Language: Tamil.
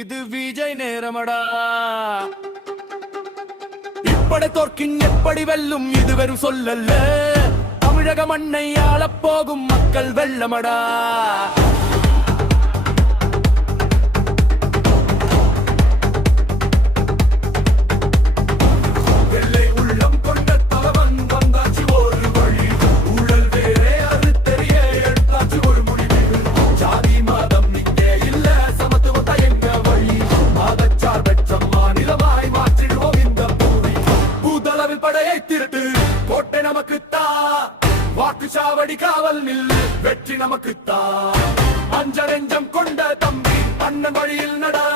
இது விஜய் நேரமடா. இப்படி தோற்கின் எப்படி வெல்லும் இது வெறும் சொல்லல்ல, தமிழக மண்ணை ஆளப் போகும் மக்கள் வெல்லமடா. கோட்டை நமக்குத்தா, வாக்குச்சாவடி காவல் நில்லு, வெற்றி நமக்குத்தா. அஞ்ச நெஞ்சம் கொண்ட தம்பி அண்ணன் வழியில் நடா.